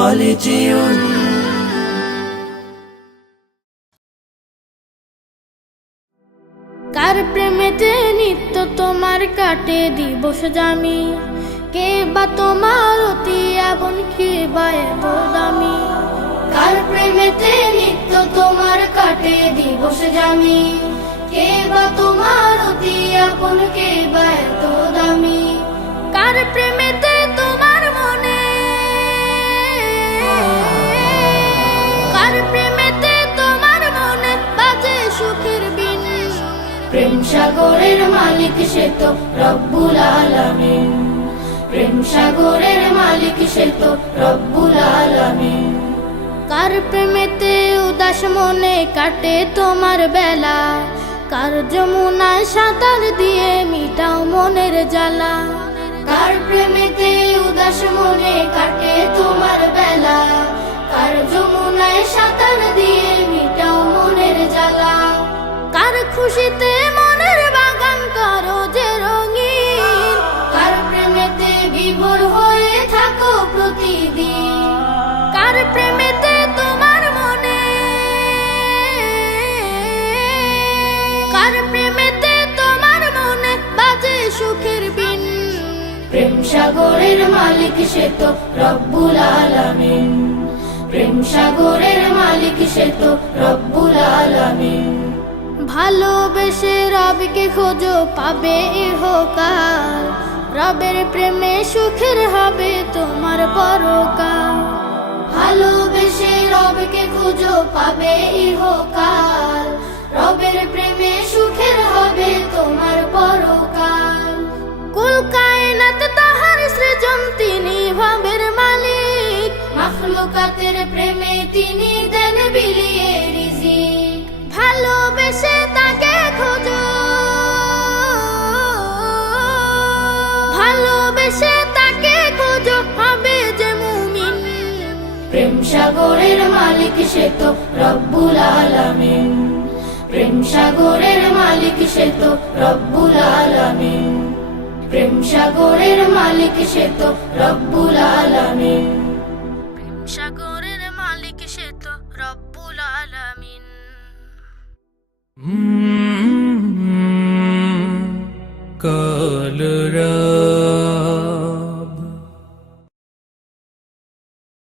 خالدون কার প্রেমেতে নিত্য তোমার কাটে দিবস জামি, কে বা তোমার অতি আপন, কে বা এত দামি। কার প্রেমেতে নিত্য তোমার কাটে দিবস জামি, কে বা তোমার অতি আপন, কে বা এত দামি। কার প্রেমেতে তোমার মনে, কার প্রেমেতে তোমার মনে বাজে সুখের বিন। প্রেম সাগরের মালিক সে তো রব্বুল আলামিন, প্রেম সাগরের মালিক সে তো রব্বুল আলামিন। কার প্রেমেতে উদাস মনে কাটে তোমার বেলা, কার যমুনায় সাঁতার দিয়ে মিটাও মনের জ্বালা। কার প্রেমেতে উদাস মনে কাটে তোমার বেলা, কার যমুনায় সাঁতার দিয়ে মিটাও মনের জ্বালা। কার খুশিতে মনের বাগান করো যে রঙিন, কার প্রেমেতে বিভোর হয়ে থাকো প্রতিদিন। কার প্রেমেতে তোমার মনে, কার প্রেমেতে তোমার মনে বাজে সুখের বিন। প্রেম সাগরের মালিক সে তো রব্বুল আলামিন, প্রেম সাগরের মালিক সে তো রব্বুল আলামিন। ভালোবেসে রবকে খোঁজো পাবে ইহকাল, রবের প্রেমে সুখের হবে তোমার পরকাল। ভালোবেসে রবকে খোঁজো পাবে ইহকাল, রবের প্রেমে সুখের হবে তোমার পরকাল। কুল কায়নাত তাহার সৃজন, তিনি ভাবের মালিক, মাখলুকাতের প্রেমে তিনি দেন বিলিয়ে রিজিক। ভালোবেসে তাকে খোঁজো, ভালোবেসে তাকে খোঁজো হবে যে মুমিন। প্রেম সাগরের মালিক সে তো রব্বুল আলামিন, প্রেম সাগরের মালিক সে তো রব্বুল আলামিন, প্রেম সাগরের মালিক সে তো রব্বুল আলামিন, প্রেম সাগরের মালিক সে তো রব্বুল আলামিন। কাল